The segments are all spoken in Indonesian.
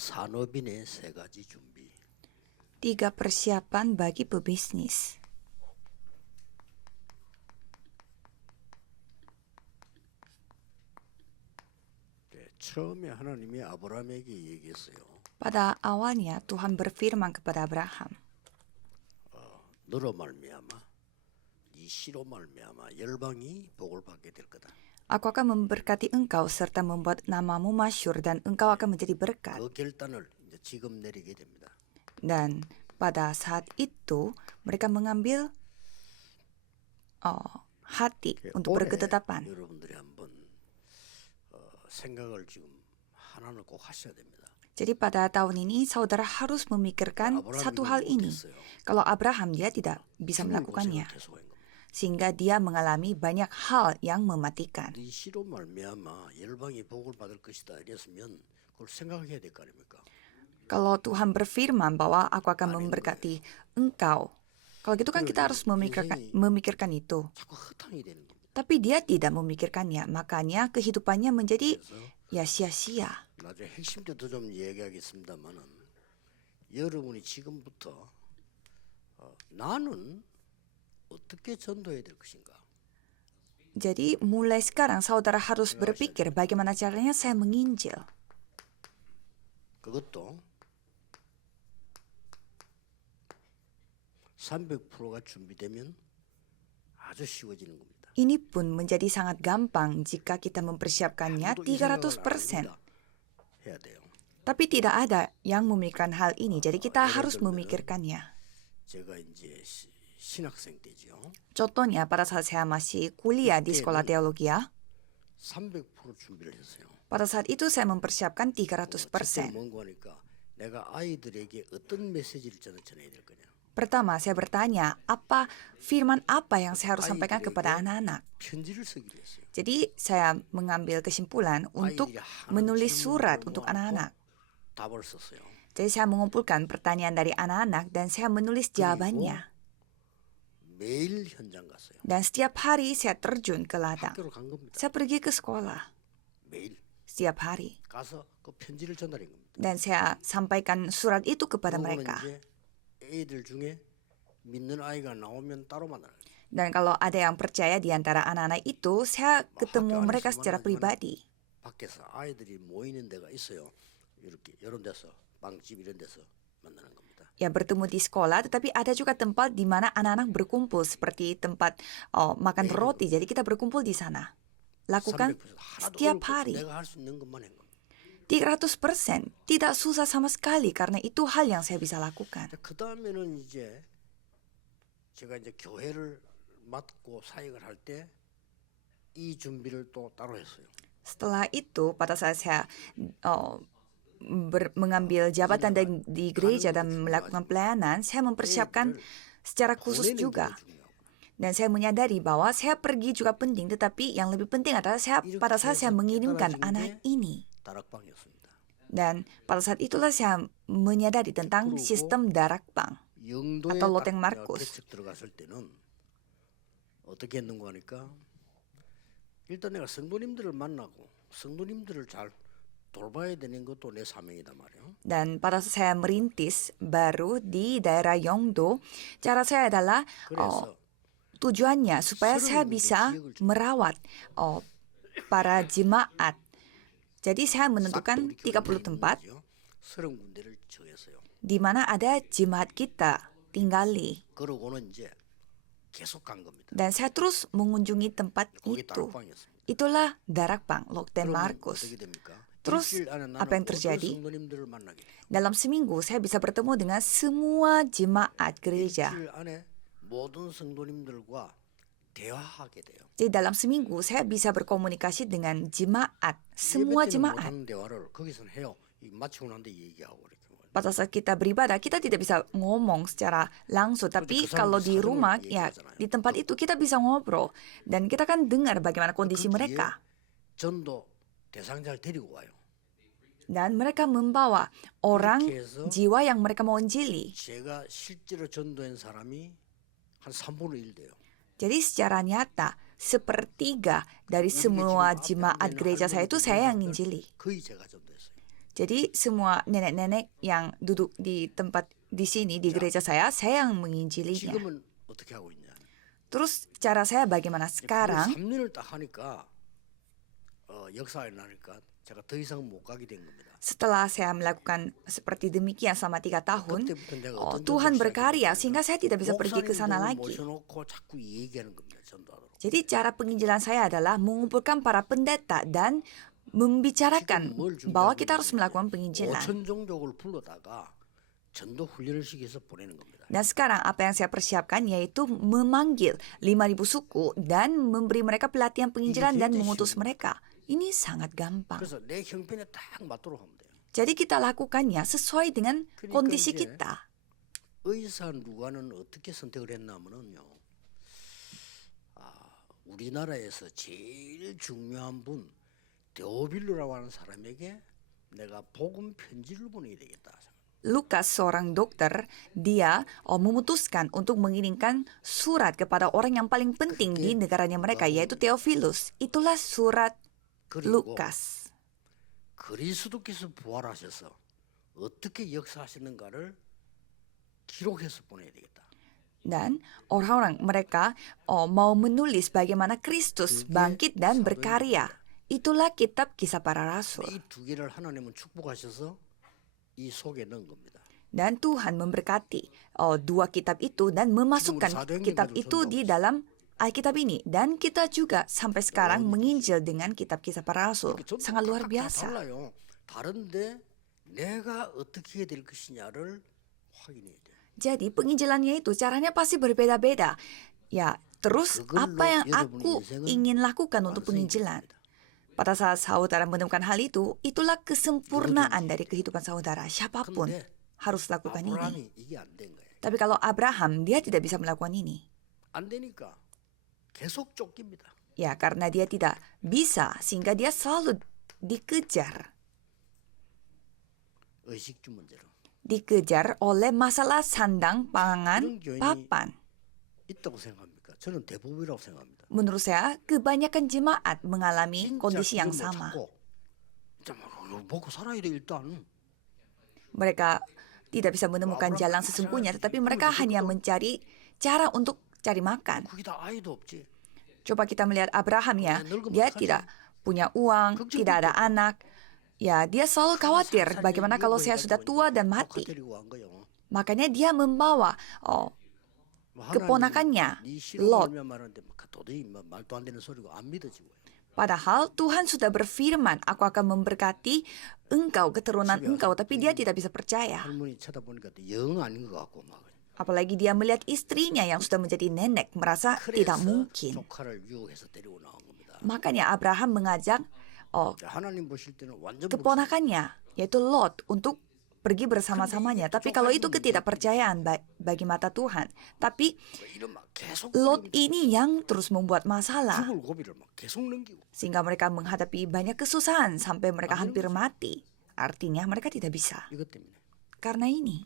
산업인의 세 가지 준비. 3 persiapan bagi pebisnis. 네, 처음에 하나님이 아브라함에게 얘기했어요. Pada awalnya Tuhan berfirman kepada Abraham, 너로 말미암아 네 씨로 말미암아 열방이 복을 받게 될 거다. Aku akan memberkati engkau serta membuat namamu masyhur dan engkau akan menjadi berkat. 그 결단을 이제 지금 내리게 됩니다. Dan pada saat itu mereka mengambil hati untuk 올해 berketetapan. 여러분들이 한번 생각을 지금 하나는 꼭 하셔야 됩니다. Jadi pada tahun ini saudara harus memikirkan satu hal ini. Kalau Abraham dia tidak bisa melakukannya. Sehingga dia mengalami banyak hal yang mematikan. 네 씨로 말미암아 열방이 복을 받을 것이다 이랬으면 그걸 생각해야 될 거 아닙니까? Kalau Tuhan berfirman bahwa aku akan memberkati engkau. Kalau gitu kan kita harus memikirkan itu. 자꾸 허탕이 되는 겁니다. Tapi dia tidak memikirkannya. Makanya kehidupannya menjadi ya sia-sia. 나중에 핵심 때도 좀 얘기하겠습니다만은 여러분이 지금부터 나는 어떻게 전도해야 될 것인가? Jadi mulai sekarang saudara harus berpikir bagaimana caranya saya menginjil. 그것도 300%가 준비되면 아주 쉬워지는 겁니다. Ini pun menjadi sangat gampang jika kita mempersiapkannya 300%. 해야 돼요. Tapi tidak ada yang memikirkan hal ini, jadi kita harus memikirkannya. 제가 이제 신학생 때죠. Contohnya pada saat saya masih kuliah di sekolah teologi ya, 300% 준비를 했어요. pada saat itu saya mempersiapkan 그때 300%. 뭔가 하니까 내가 아이들에게 어떤 메시지를 저는 전해야 될 거냐. Pertama, saya bertanya, firman apa yang saya harus sampaikan kepada anak-anak? 편지를 쓰기로 했어요. Jadi, saya mengambil kesimpulan untuk menulis surat untuk anak-anak. 답을 썼어요. Jadi, saya mengumpulkan pertanyaan dari anak-anak dan saya menulis jawabannya. 매일 현장 갔어요. Dan setiap hari saya terjun ke ladang. 학교로 간 겁니다. Saya pergi ke sekolah 매일 setiap hari. 가서 그 편지를 전달한 겁니다. Dan saya sampaikan surat itu kepada 그거는 mereka. 이제 애들 중에 믿는 아이가 나오면 따로 만나요. Dan kalau ada yang percaya di antara anak-anak itu, saya ketemu mereka secara pribadi. 밖에서 아이들이 모이는 데가 있어요. 이렇게 이런 데서 빵집 이런 데서 만나는 겁니다. Ya bertemu di sekolah, tetapi ada juga tempat di mana anak-anak berkumpul seperti tempat makan roti. Jadi kita berkumpul di sana. Lakukan 300% 하나도 setiap 어렵고 hari. 내가 할 수 있는 것만 한 겁니다. 300% tidak susah sama sekali karena itu hal yang saya bisa lakukan. 그 다음에는 이제 제가 이제 교회를 맡고 사역을 할 때 이 준비를 또 따로 했어요. Setelah itu, pada saat saya mengambil jabatan di gereja dan melakukan pelayanan, saya mempersiapkan secara khusus juga. Dan saya menyadari bahwa saya pergi juga penting, tetapi yang lebih penting adalah pada saat saya mengirimkan anak ini. 다락방이었습니다. Dan pada saat itulah saya menyadari tentang sistem darakbang atau loteng Markus. 개척 들어갔을 때는 어떻게 했는가 하니까 일단 내가 성도님들을 만나고 성도님들을 잘 돌봐야 되는 것도 내 사명이다 말이에요. Dan pada saat saya merintis baru di daerah Yongdo, cara saya adalah tujuannya supaya saya bisa merawat para jemaat. Jadi saya menentukan 30 tempat 30군데를 정했어요. di mana ada jemaat kita tinggali. 그러고는 이제 계속 간 겁니다. Dan saya terus mengunjungi tempat 거기 itu. 다락방이었습니다. Itulah Darakbang, Lokten 그러면 Markus. 어떻게 됩니까? Terus 일주일 안에 나는 apa yang terjadi? 모든 성도님들을 만나게 돼요. Dalam seminggu saya bisa bertemu dengan semua jemaat gereja. 일주일 안에 모든 성도님들과 대화하게 돼요. Jadi dalam seminggu saya bisa berkomunikasi dengan jemaat, semua 예배 때는 jemaat. 못하는 대화를 거기서는 해요. 마치고 난데 얘기하고 이렇게. Pada saat kita beribadah, kita tidak bisa ngomong secara langsung. Tapi kalau di rumah, ya di tempat itu kita bisa ngobrol. Dan kita kan dengar bagaimana kondisi mereka. 전도 대상자를 데리고 와요. Dan mereka membawa orang jiwa yang mereka mau injili. 제가 실제로 전도한 사람이 한 3분의 1 돼요. Jadi secara nyata, 1/3 dari semua jemaat gereja saya itu saya yang injili. 거의 제가 전도했어요. Jadi semua nenek-nenek yang duduk di tempat di sini di gereja saya yang menginjilinya. 지금은 어떻게 하고 있냐? Terus cara saya bagaimana 그걸 sekarang? 3년을 딱 하니까 역사에 나니까 제가 더 이상 못 가게 된 겁니다. Setelah saya melakukan seperti demikian selama 3 tahun, 그때부터 내가 어떤 Tuhan 경우를 berkarya 시작했냐면 sehingga saya tidak bisa pergi ke sana 목사님들을 lagi. 모셔놓고 자꾸 얘기하는 겁니다. 전도하도록. Jadi cara penginjilan saya adalah mengumpulkan para pendeta dan membicarakan 지금 뭘 bahwa kita harus 준비하고 melakukan 있냐면 penginjilan. 5천 종족을 불러다가 전도 훈련을 시켜서 보내는 겁니다. Dan sekarang apa yang saya persiapkan yaitu memanggil 5.000 suku dan memberi mereka pelatihan penginjilan dan mengutus mereka. Ini sangat gampang. 그래서 내 형편에 딱 맞도록 하면 돼요. Jadi kita lakukannya sesuai dengan 그러니까 kondisi 이제 kita. 의사 누가는 어떻게 선택을 했냐면요. 우리나라에서 제일 중요한 분 데오빌로라고 하는 사람에게 내가 복음 편지를 보내야 되겠다. Lukas, seorang dokter, dia memutuskan untuk mengirimkan surat kepada orang yang paling penting di negaranya mereka, yaitu Theophilus. Itulah surat 그리고 Lukas. 그리스도께서 부활하셔서 어떻게 역사하시는가를 기록해서 보내야 되겠다. Dan orang-orang mereka mau menulis bagaimana Kristus bangkit dan berkarya. Itulah kitab Kisah Para Rasul. 이 두 개를 하나님은 축복하셔서 이 속에 넣은 겁니다. Dan Tuhan memberkati dua kitab itu dan memasukkan kitab itu di dalam Alkitab ini. Dan kita juga sampai sekarang menginjil dengan kitab Kisah Para Rasul. Sangat luar biasa. 달라요. 다른데 내가 어떻게 될 것이냐를 확인해야 돼요. Jadi penginjilannya itu caranya pasti berbeda-beda. Ya, terus apa yang aku ingin lakukan untuk penginjilan? Pada saat saudara menemukan hal itu, itulah kesempurnaan dari kehidupan saudara. Siapapun harus lakukan ini. 아브라함이 이게 안 된 거예요. Tapi kalau Abraham, dia tidak bisa melakukan ini. 안 되니까 계속 쫓깁니다. Ya, karena dia tidak bisa, sehingga dia selalu dikejar. 의식주 문제로. Dikejar oleh masalah sandang, pangan, papan. 있다고 생각합니까? 저는 대부분이라고 생각합니다. Menurut saya, kebanyakan jemaat mengalami kondisi yang sama. 먹고 살아야 돼 일단. Mereka tidak bisa menemukan jalan sesungguhnya, tetapi mereka hanya mencari cara untuk cari makan. 거기다 아이도 없지. Coba kita melihat Abraham ya, dia tidak punya uang, tidak ada anak. Ya, dia selalu khawatir bagaimana kalau saya sudah tua dan mati. Makanya dia membawa keponakannya, Lot. Padahal Tuhan sudah berfirman, aku akan memberkati engkau, keturunan engkau, tapi dia tidak bisa percaya. Apalagi dia melihat istrinya yang sudah menjadi nenek, merasa tidak mungkin. Makanya Abraham mengajak keponakannya, yaitu Lot, untuk pergi bersama-samanya. Tapi kalau itu ketidakpercayaan bagi mata Tuhan. Tapi Lot ini yang terus membuat masalah. Sehingga mereka menghadapi banyak kesusahan sampai mereka hampir mati. Artinya mereka tidak bisa. Karena ini.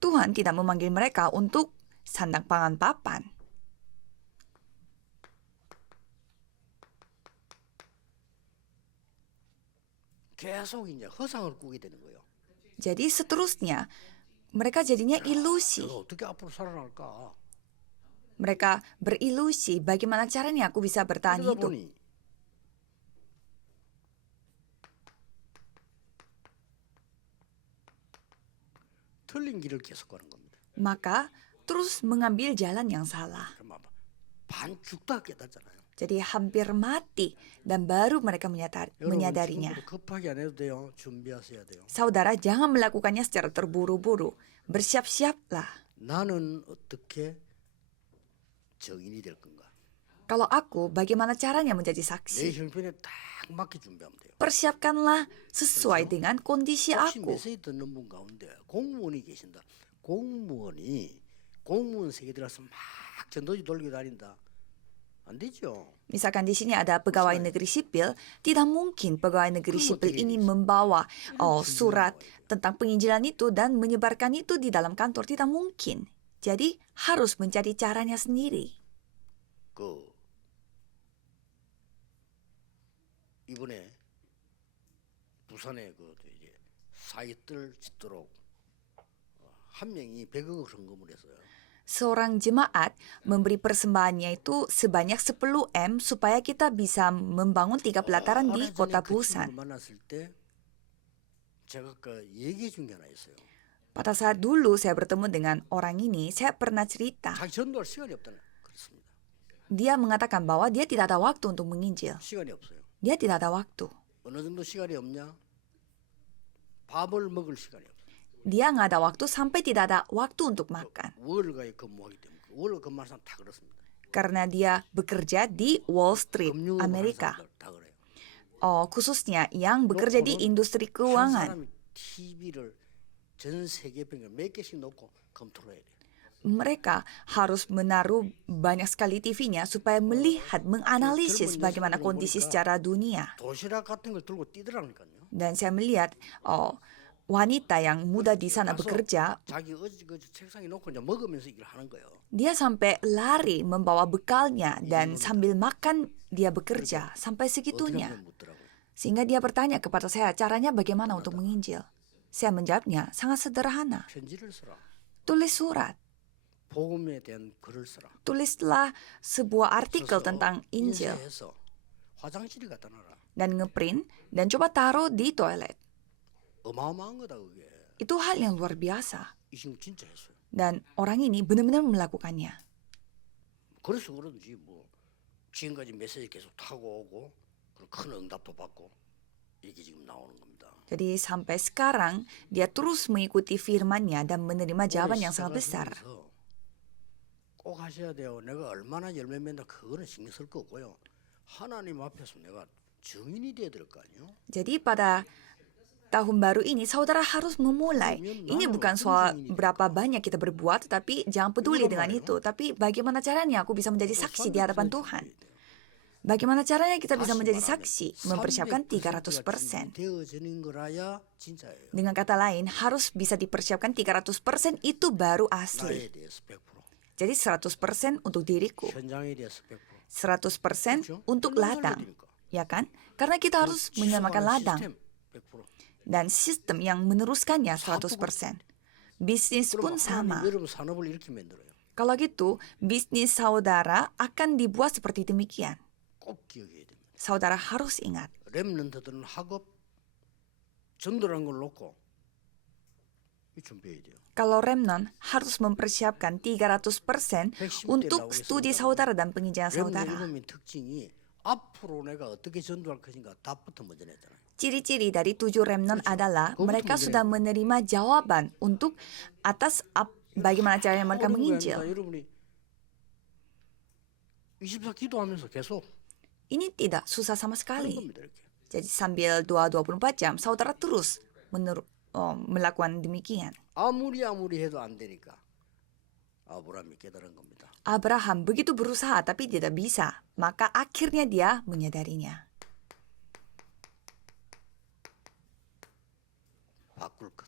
Tuhan tidak memanggil mereka untuk sandang pangan papan. Jadi seterusnya mereka jadinya ilusi. Mereka berilusi bagaimana caranya aku bisa bertahan hidup. Maka terus mengambil jalan yang salah. Jadi hampir mati dan baru mereka menyadarinya. Saudara, jangan melakukannya secara terburu-buru. Bersiap-siaplah. Kalau aku, bagaimana caranya menjadi saksi? Persiapkanlah sesuai dengan kondisi aku. Misalkan di sini ada pegawai negeri sipil, tidak mungkin pegawai negeri sipil ini membawa surat tentang penginjilan itu dan menyebarkan itu di dalam kantor. Tidak mungkin. Jadi harus mencari caranya sendiri. 부산에 그 이제 사이뜰 짓도록 한 명이 100억을 헌금을 했어요. Seorang jemaat memberi persembahannya itu sebanyak 10 M supaya kita bisa membangun 3 pelataran di 오래전에 kota 그 친구를 Busan. 만났을 때 제가 그 얘기해 준 게 하나 있어요. Pada saat dulu saya bertemu dengan orang ini, saya pernah cerita. 자기 전도할 시간이 없다는 그렇습니다. Dia mengatakan bahwa dia tidak ada waktu untuk menginjil. 시간이 없어요. Dia tidak ada waktu. 어느 정도 시간이 없냐? 밥을 먹을 시간이 없어요. Dia nggak ada waktu sampai tidak ada waktu untuk makan. 월가에 근무하기 때문에 월 근무하는 사람 다 그렇습니다. Karena dia bekerja di Wall Street, 금융업을 하는 Amerika. 사람들 다 그래요. Khususnya yang bekerja di industri 한 keuangan. 사람이 TV를 전 세계 평균 몇 개씩 놓고 검토를 해야 돼요. Mereka harus menaruh banyak sekali TV-nya supaya melihat, menganalisis bagaimana kondisi secara dunia. 도시락 같은 걸 들고 뛰더라니까요. Dan saya melihat wanita yang muda di sana bekerja, 자기 그 책상에 놓고 이제 먹으면서 일을 하는 거예요. dia sampai lari membawa bekalnya dan sambil makan dia bekerja sampai 어떻게 segitunya. 하면 묻더라고요. Sehingga dia bertanya kepada saya caranya bagaimana untuk menginjil. Saya menjawabnya sangat sederhana. 편지를 쓰라. Tulis surat. 복음에 대한 글을 쓰라. Tulislah sebuah artikel 써서 tentang Injil 인쇄해서 화장실에 갖다 놔라. dan ngeprint dan coba taruh di toilet. 어마어마한 거다 그게. Itu hal yang luar biasa. 이 친구 진짜 했어요. Dan orang ini benar-benar melakukannya. 그래서 그런지 뭐 지금까지 메시지 계속 타고 오고 그런 큰 응답도 받고 이게 지금 나오는 겁니다. Jadi sampai sekarang dia terus mengikuti firman-Nya dan menerima jawaban yang sangat besar. 시작하면서 꼭 하셔야 돼요. 내가 얼마나 열매 맺나 그거는 신경 쓸 거 없고요. 하나님 앞에서 내가 증인이 돼야 될 거 아니에요. Jadi pada tahun baru ini saudara harus memulai. Ini bukan soal berapa banyak kita berbuat, tetapi jangan peduli dengan itu. Tapi bagaimana caranya aku bisa menjadi saksi di hadapan Tuhan. Bagaimana caranya kita bisa menjadi saksi? Mempersiapkan 300%. 되어지는 거라야 진짜예요. Dengan kata lain, harus bisa dipersiapkan 300% itu baru 나에 asli. 대해서 100%. Jadi 100% untuk diriku. 현장에 대해서 100%. 100% 그렇죠? untuk ladang. 살려드니까. Ya kan? Karena kita harus menyamakan ladang. 시스템 100%. Dan sistem yang meneruskannya 100%. Bisnis pun 그럼 sama. 하나님 여러분 산업을 이렇게 만들어요. Kalau gitu, bisnis saudara akan dibuat seperti demikian. 꼭 기억해야 됩니다. Saudara harus ingat. 렘넌트들은 학업 전도라는 걸 놓고 준비해야 돼요. Kalau remnon harus mempersiapkan 300% untuk studi saudara dan penginjilan 렘넌트 saudara. 이름의 특징이 앞으로 내가 어떻게 전도할 것인가 답부터 먼저 냈잖아요. Ciri-ciri dari 7 remnon adalah mereka sudah menerima jawaban untuk bagaimana caranya mereka 어려운 게 menginjil. 아니라 여러분이 24 기도하면서 계속 Ini tidak susah sama 하는 sekali. 겁니다. 이렇게. Jadi sambil doa 24 jam, saudara terus melakukan demikian. 아무리 해도 안 되니까 아브라함이 깨달은 겁니다. Abraham begitu berusaha tapi tidak bisa. Maka akhirnya dia menyadarinya. 바꿀 것.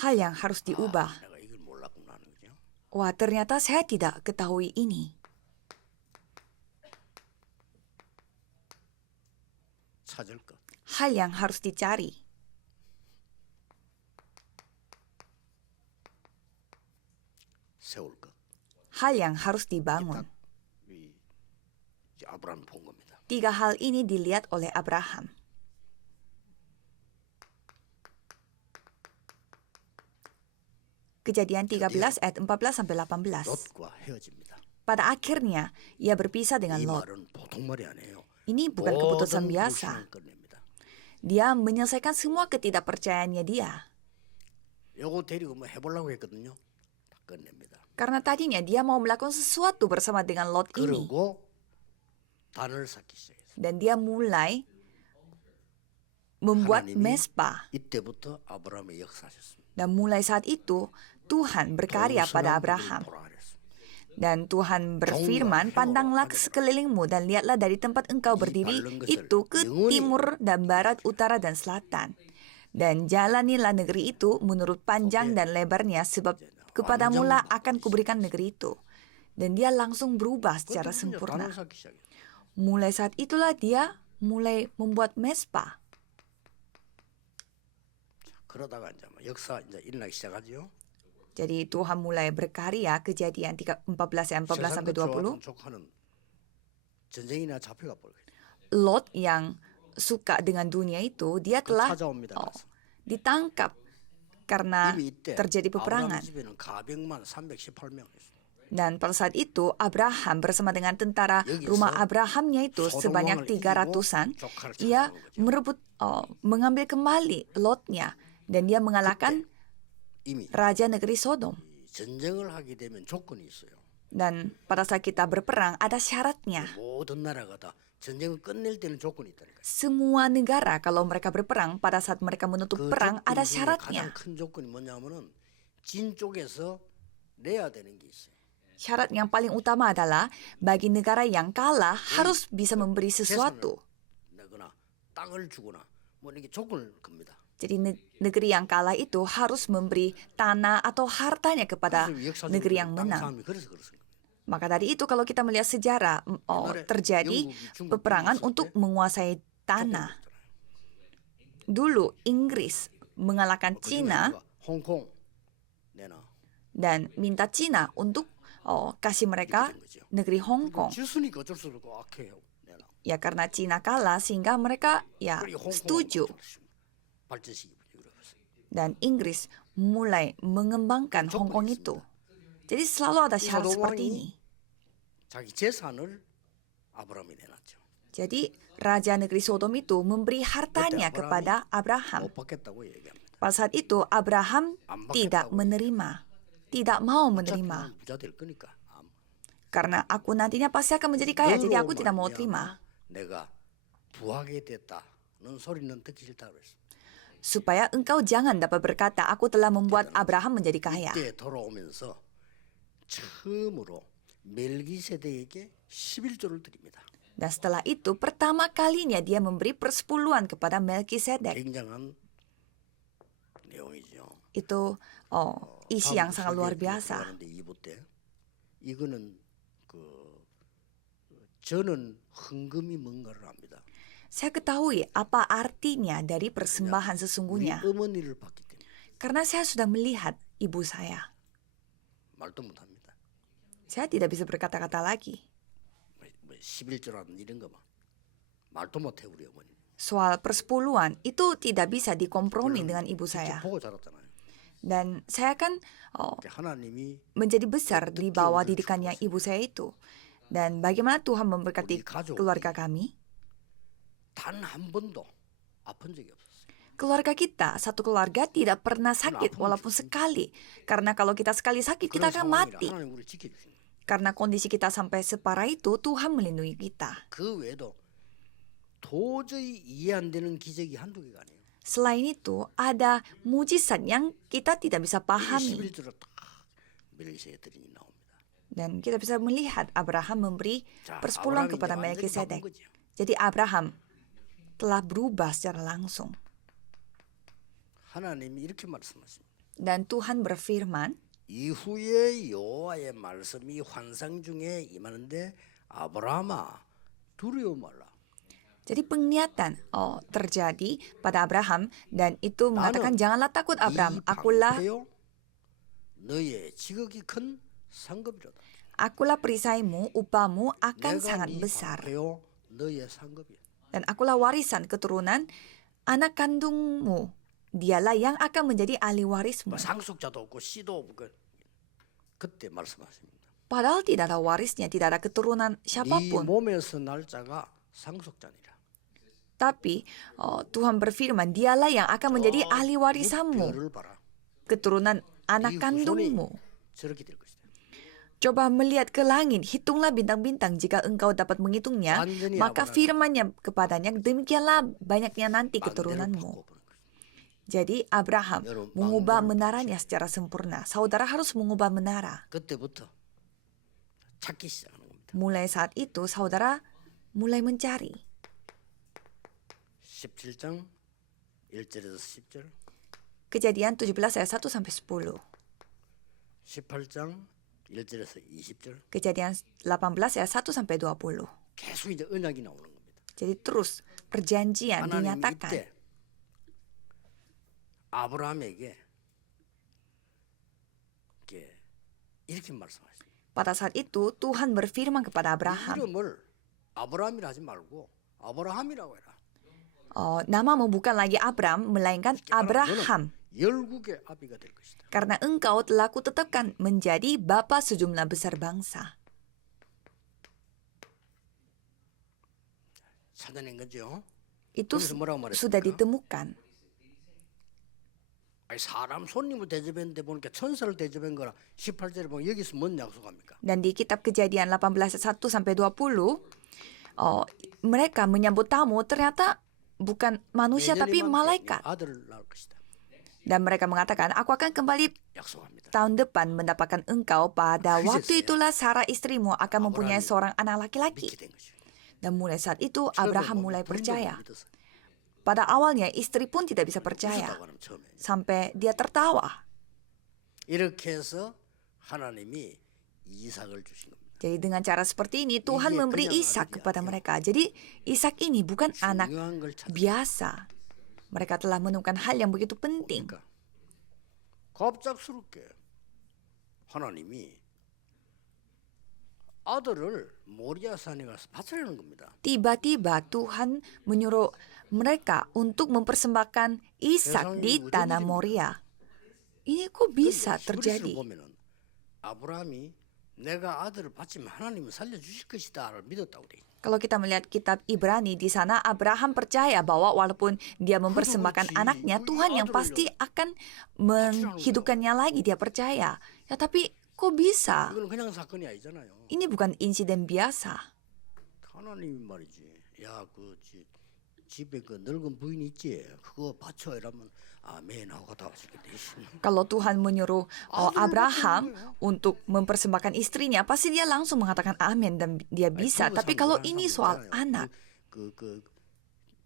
Hal yang harus diubah. 내가 이걸 몰랐구나 하는 거죠. Wah, ternyata saya tidak ketahui ini. 찾을 것. Hal yang harus dicari. 세울 것. Hal yang harus dibangun. 이 아브라함이 본 겁니다. 3 hal ini dilihat oleh Abraham. Kejadian 13 ayat 14 sampai 18. 롯과 헤어집니다. Pada akhirnya ia berpisah dengan 이 Lot. 말은 보통 말이 아니에요. Ini bukan keputusan 모든 biasa. 불신을 끝냅니다. Dia menyelesaikan semua ketidakpercayaannya dia. 요거 데리고 뭐 해보려고 했거든요. 다 끝냅니다. Karena tadinya dia mau melakukan sesuatu bersama dengan Lot ini. 그리고 단을 쌓기 시작했어요. Dan dia mulai membuat 하나님이 mesbah. 이때부터 아브라함의 역사하셨습니다. Dan mulai saat itu Tuhan berkarya pada Abraham. Dan Tuhan berfirman, pandanglah ke sekelilingmu dan lihatlah dari tempat engkau berdiri itu ke timur dan barat, utara dan selatan. Dan jalanilah negeri itu menurut panjang dan lebarnya, sebab kepadamulah akan kuberikan negeri itu. Dan dia langsung berubah secara sempurna. Mulai saat itulah dia mulai membuat mesbah. 그러다가 이제 뭐 역사 이제 일어나기 시작하죠. Jadi Tuhan mulai berkarya Kejadian 14 ayat 14 sampai 20. 조카는 전쟁이나 잡혀가 버려요. Lot yang suka dengan dunia itu dia telah 찾아옵니다. ditangkap karena 이미 이때 terjadi 아브라함 peperangan. 집에는 가병만 318명 있어요. Dan pada saat itu Abraham bersama dengan tentara rumah Abrahamnya itu sebanyak 300-an, ia mengambil kembali Lotnya dan dia mengalahkan 이미 raja negeri Sodom. 전쟁을 하게 되면 조건이 있어요. Dan pada saat kita berperang ada syaratnya. 모든 나라가 다 전쟁을 끝낼 때는 조건이 있다니까요. Semua negara kalau mereka berperang pada saat mereka menutup perang ada 조건 중에 syaratnya. 가장 큰 조건이 뭐냐면은 진 쪽에서 내야 되는 게 있어요. Syarat yang paling utama adalah bagi negara yang kalah harus bisa memberi sesuatu. 내거나 땅을 주거나 뭐 이렇게 조건을 겁니다. Jadi negeri yang kalah itu harus memberi tanah atau hartanya kepada negeri yang menang. 그래서 그렇습니다. Maka dari itu kalau kita melihat sejarah terjadi peperangan untuk menguasai tanah. Dulu Inggris mengalahkan Cina 홍콩 내놔. dan minta Cina untuk kasih mereka negeri Hong Kong. 지수니까 어쩔 수 없고 악해요. 내놔. Ya karena Cina kalah sehingga mereka ya setuju. Dan Inggris mulai mengembangkan Hong Kong itu. Jadi selalu ada syarat seperti ini. 자기 재산을 아브라함이 내놨죠. Jadi raja negeri Sodom itu memberi hartanya kepada Abraham. 못 받겠다고 얘기합니다. Pada saat itu Abraham tidak menerima, tidak mau 어차피 menerima. 부자 될 거니까. Karena aku nantinya pasti akan menjadi kaya, jadi aku tidak mau terima. 내가 부하게 됐다는 소리는 듣기 싫다 그랬어. Supaya engkau jangan dapat berkata, aku telah membuat Abraham menjadi kaya. 이때 돌아오면서 처음으로 멜기세덱에게 11조를 드립니다. Dan setelah itu pertama kalinya dia memberi persepuluhan kepada Melkisedek. 굉장한 내용이죠. Itu isi yang sangat luar biasa. 그런데 2부 때 이거는 저는 헌금이 뭔가를 압니다. Saya ketahui apa artinya dari persembahan 우리 sesungguhnya. 어머니를 봤기 때문에 Karena saya sudah melihat ibu saya. 말도 못합니다. Saya tidak bisa berkata-kata lagi. 뭐 11조라는 이런 거 말도 못해 우리 어머니. Soal persepuluhan itu tidak bisa dikompromi dengan ibu 직접 saya. 보고 자랐잖아요. Dan saya kan 하나님이 menjadi besar di bawah didikannya ibu saya itu. Dan bagaimana Tuhan memberkati keluarga kami? 단 한 번도 아픈 적이 없었어요. Keluarga kita, satu keluarga tidak pernah sakit walaupun sekali. Karena kalau kita sekali sakit, kita 그런 akan 상황이라 mati. 하나님 우리 지켜주신 거예요. Karena kondisi kita sampai separah itu, Tuhan melindungi kita. 그 외에도 도저히 이해 안 되는 기적이 한두 개가 아니에요. Selain itu, ada mujizat yang kita tidak bisa pahami. 11조를 딱 멜기세에 드리니 나옵니다. Dan kita bisa melihat Abraham memberi 자, persepuluhan 아브라함이 kepada 이제 완전히 Melkisedek. 바꾼 거죠. Jadi Abraham telah berubah secara langsung. 하나님이 이렇게 말씀하십니다. Dan Tuhan berfirman, 이후에 여호와의 말씀이 환상 중에 임하는데 아브라함아 두려워 말라. jadi penglihatan terjadi pada Abraham dan itu mengatakan janganlah takut Abraham, akulah 너의 지극히 큰 상급이로다. perisaimu, upahmu akan 내가 sangat 네 besar. 방패요 너의 상급이야. Dan akulah warisan keturunan anak kandungmu. Dialah yang akan menjadi ahli warismu. 뭐 상속자도 없고 씨도 없고 그때 말씀하십니다. Padahal tidak ada warisnya, tidak ada keturunan 네 siapapun. 몸에서 날 자가 상속자니라. Tapi Tuhan berfirman, dialah yang akan menjadi ahli warisanmu, 별을 봐라. keturunan anak 이 후손이 kandungmu. 저렇게 될 것이다. Coba melihat ke langit, hitunglah bintang-bintang. Jika engkau dapat menghitungnya, 완전히 maka 아브라함이 firman-Nya kepadanya, demikianlah banyaknya nanti 만대를 keturunanmu. 바꿔보는 거죠. Jadi Abraham 여러분, mengubah 만대를 menaranya secara sempurna. Saudara harus mengubah menara. 그때부터 찾기 시작하는 겁니다. Mulai saat itu, saudara mulai mencari. 17장 1절에서 10절, Kejadian 17 ayat 1 sampai 10. 18장 1절에서 20절. Kejadian 18 ayat 1 sampai 20. 계속 이제 언약이 나오는 겁니다. Jadi terus perjanjian 하나님 dinyatakan. 이때 아브라함에게 이렇게 말씀하셨어요. Pada saat itu Tuhan berfirman kepada Abraham, 이름을 아브라함이라 하지 말고 아브라함이라고 해라. namamu bukan lagi Abram, melainkan Abraham. 열국의 아비가 될 것이다. Karena engkau telah kutetapkan menjadi bapa sejumlah besar bangsa. 찾아낸 거죠. Itu 거기서 뭐라고 말했습니까? sudah ditemukan. 아니, 사람 손님을 대접했는데 보니까 천사를 대접한 거라 18절에 보면 여기서 뭔 약속합니까? Dan di kitab Kejadian 18 ayat 1 sampai 20, mereka menyambut tamu ternyata bukan manusia tapi malaikat. 아들을 낳을 것이다. Dan mereka mengatakan, aku akan kembali 약속합니다. tahun depan mendapatkan engkau. Pada waktu itulah Sarah istrimu akan mempunyai seorang anak laki-laki. 믿게 된 거죠. Dan mulai saat itu Abraham mulai 부인도 못 percaya. 믿었어요. Pada awalnya istri pun tidak bisa percaya. 웃었다고 하면 처음에. Sampai dia tertawa. 이렇게 해서 하나님이 이삭을 주신 겁니다. Jadi dengan cara seperti ini Tuhan Iya, memberi kenyang Ishak hati kepada dia. mereka. Jadi Ishak ini bukan anak 중요한 걸 찾아. biasa. Mereka telah menemukan hal yang begitu penting. 그러니까 갑작스럽게 하나님이 아들을 모리아산에 가서 바치라는 겁니다. Tiba-tiba Tuhan menyuruh mereka untuk mempersembahkan Ishak di tanah Moria. Ini kok bisa 히브리서를 terjadi? 보면은 아브라함이 내가 아들을 바치면 하나님은 살려주실 것이다를 믿었다고 돼. Kalau kita melihat kitab Ibrani, di sana Abraham percaya bahwa walaupun dia mempersembahkan anaknya, Tuhan yang pasti akan menghidupkannya lagi. Dia percaya. Ya tapi kok bisa? 이거는 그냥 사건이 아니잖아요. Ini bukan insiden biasa. 하나님이 말이지. 야, 집에 그 늙은 부인 있지? 그거 바쳐 이러면 아멘 하고 다 하시겠대. Kalau Tuhan menyuruh Abraham untuk mempersembahkan istrinya, pasti dia langsung mengatakan amin dan dia bisa. Tapi kalau ini soal anak, 그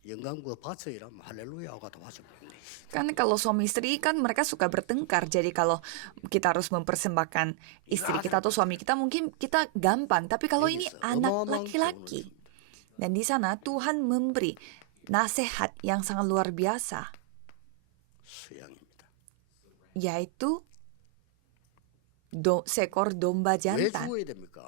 영광과 바쳐 이러면 할렐루야 하고 다 하시겠네. kan kalau suami istri kan mereka suka bertengkar. Jadi kalau kita harus mempersembahkan istri kita atau suami kita, mungkin kita gampang. Tapi kalau ini anak laki-laki, dan di sana Tuhan memberi nasihat yang sangat luar biasa, 수양입니다. yaitu seekor domba 왜 jantan. 죽어야 됩니까?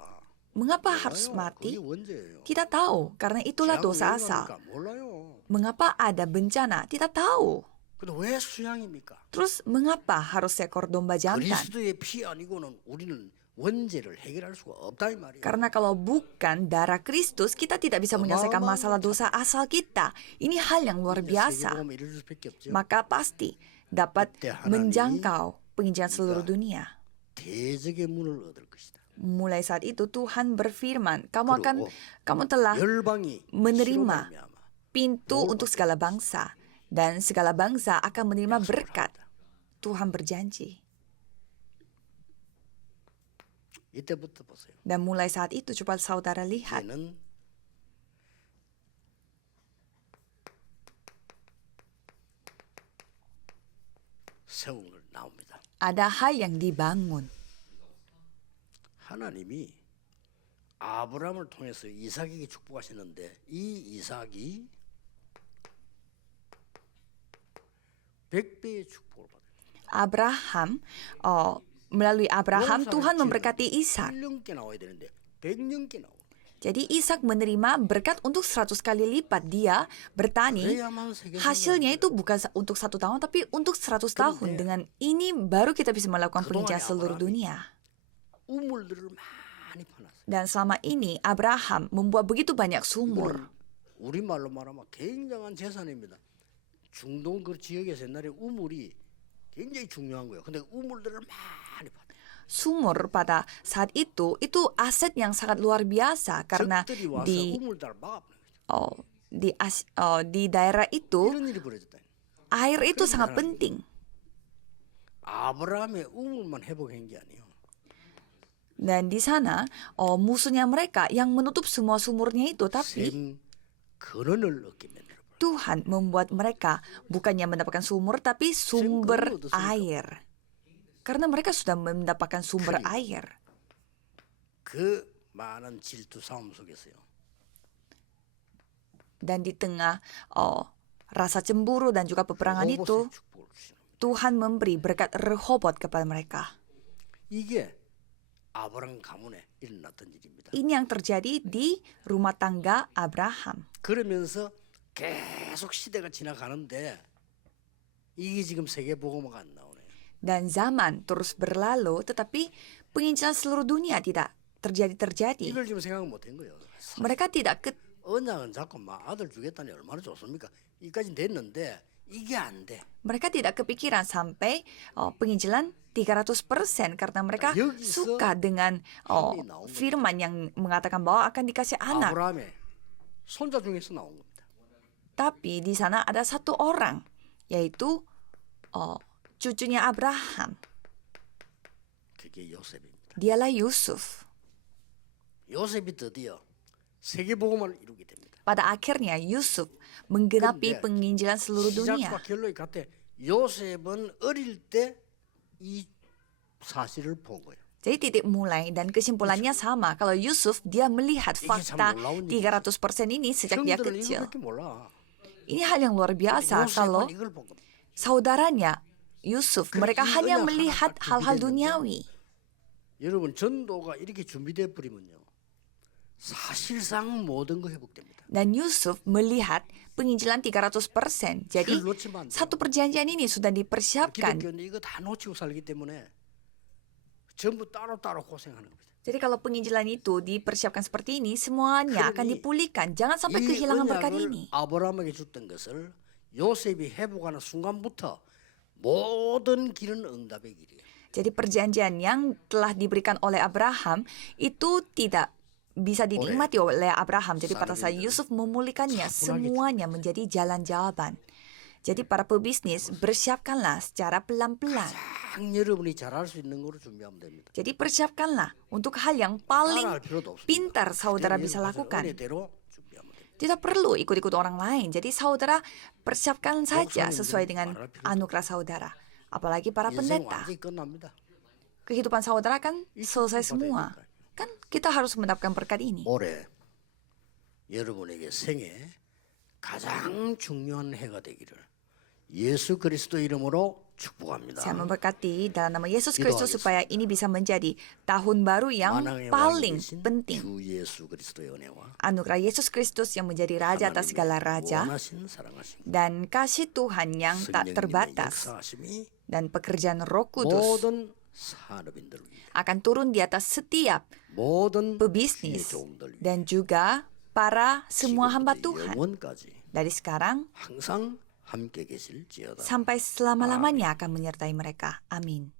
Mengapa harus 몰라요. mati? 그게 원죄예요. Kita tahu, karena itulah 수양은 dosa 왜 asal. 갑니까? 몰라요. Mengapa ada bencana? Tidak tahu. 근데 왜 수양입니까? Terus mengapa harus seekor domba jantan? 그리스도의 피 아니고는 우리는 원죄를 해결할 수가 없다 이 말이에요. Karena kalau bukan darah Kristus, kita tidak bisa menyelesaikan masalah dosa asal kita. Ini hal yang luar biasa. 세계복음을 이룰 수밖에 없죠. Maka pasti dapat menjangkau penginjilan seluruh dunia. 대적의 문을 얻을 것이다. Mulai saat itu Tuhan berfirman, kamu telah 열방이 menerima 시로 말미암아 pintu untuk segala bangsa, dan segala bangsa akan menerima berkat. Tuhan berjanji. 이때부터 보세요. Dan mulai saat itu coba saudara lihat, 얘는 세운 걸 나옵니다. ada hal yang dibangun. 하나님이 아브라함을 통해서 이삭에게 축복하시는데 이 이삭이 100배의 축복을 받아요. Abraham, melalui Abraham Tuhan memberkati Ishak. 1년께 나와야 되는데 100년께 나와. Jadi Ishak menerima berkat untuk 100 kali lipat. Dia bertani, 그래야만 세계 hasilnya itu bukan untuk 1 tahun, tapi untuk 100 tahun. Dengan ini baru kita bisa melakukan penginjilan seluruh dunia. 우물들을 많이 파놨어요. Dan selama ini Abraham membuat begitu banyak sumur. 우리 말로 말하면 굉장한 재산입니다. 중동 그 지역에서 옛날에 우물이 굉장히 중요한 거예요. 근데 우물들을 많이 파. Sumur pada saat itu aset yang sangat luar biasa karena 적들이 와서 di 우물들을 막아버려요. di daerah itu 이런 일이 벌어졌다. air itu sangat penting. 아브라함의 우물만 회복한 게 아니에요. Dan di sana musuhnya mereka yang menutup semua sumurnya itu, tapi 샘 근원을 얻게 만들어. Tuhan membuat mereka bukannya mendapatkan sumur tapi sumber air. Karena mereka sudah mendapatkan sumber air. 그 많은 질투 싸움 속에서요. Dan di tengah rasa cemburu dan juga peperangan itu, 축복을 주시는 겁니다. Tuhan memberi berkat Rehobot kepada mereka. 이게 아브라함 가문에 일어났던 일입니다. Ini yang terjadi di rumah tangga Abraham. 그러면서 계속 시대가 지나가는데 이게 지금 세계복음화가 안 나오네요. Dan zaman terus berlalu, tetapi penginjilan seluruh dunia tidak terjadi. 이걸 지금 생각 못한 거예요. Mereka tidak 언약은 자꾸 막 아들 주겠다니 얼마나 좋습니까? 이까지 됐는데 이게 안 돼. mereka tidak kepikiran sampai penginjilan 300% karena mereka 여기서 suka dengan firman yang mengatakan bahwa akan dikasih anak. 아브라함의 손자 중에서 나온 겁니다. Tapi di sana ada satu orang, yaitu cucunya Abraham. 그게 요셉입니다. Dialah Yusuf. 요셉이 드디어 세계복음을 이루게 됩니다. Pada akhirnya Yusuf menggenapi 근데 penginjilan seluruh dunia. 시작과 결론이 같아. 요셉은 어릴 때 이 사실을 본 거예요. Jadi titik mulai dan kesimpulannya sama. Kalau Yusuf dia melihat 이게 참 fakta 놀라운 300% ini sejak dia 형들은 kecil. 이거밖에 몰라. Ini hal yang luar biasa kalau 요셉은 이걸 본 겁니다. saudaranya Yusuf mereka 이 hanya 언약 melihat 하나가 hal-hal 준비됐는데 duniawi. 여러분 전도가 이렇게 준비돼 버리면요. 사실상 모든 거 회복됩니다. Dan Yusuf melihat penginjilan 300%. Jadi 그걸 놓치면 안 돼요. satu perjanjian ini sudah dipersiapkan. 기독교는 이거 다 놓치고 살기 때문에 전부 따로따로 고생하는 겁니다. Jadi kalau penginjilan itu dipersiapkan seperti ini, semuanya akan dipulihkan. Jangan sampai 이 kehilangan berkat 언약을 ini. 아브라함에게 줬던 것을 요셉이 회복하는 순간부터 모든 길은 응답의 길이에요. Jadi perjanjian yang telah diberikan oleh Abraham itu tidak bisa dinikmati oleh Abraham. Jadi pada saat Yusuf memulihkannya, semuanya menjadi jalan jawaban. Jadi para pebisnis, bersiapkanlah secara pelan-pelan. 가장 여러분이 잘할 수 있는 거로 준비하면 됩니다. Jadi persiapkanlah untuk hal yang paling 따라할 필요도 없습니다. pintar saudara 그대로 bisa 여러분 lakukan. 은혜대로 준비하면 됩니다. Tidak perlu ikut-ikut orang lain. Jadi saudara persiapkan saja 목사님들은 sesuai dengan 말할 필요도 anugerah saudara. Apalagi para 인생 pendeta. 완전히 끝납니다. Kehidupan saudara kan selesai 받아야 semua. 되니까요. Kan kita harus mendapatkan berkat ini. 올해 여러분에게 생애 가장 중요한 해가 되기를 예수 그리스도 이름으로 축복합니다. Saya memberkati dalam nama Yesus Kristus 기도하겠습니다. supaya ini bisa menjadi tahun baru yang 만왕의 왕이 paling 되신 penting. 주 예수 그리스도의 은혜와 Anugerah Yesus Kristus yang menjadi Raja atas segala raja 원하신 사랑하신 dan kasih Tuhan yang tak 성령님의 terbatas 역사하심이 dan pekerjaan Roh Kudus 모든 산업인들을 위해 akan turun di atas setiap 모든 주의 pebisnis 종들 위해 dan juga para semua hamba 지금부터 Tuhan 영원까지 dari sekarang 항상 함께 계실지어다. sampai selama-lamanya akan menyertai mereka. Amin.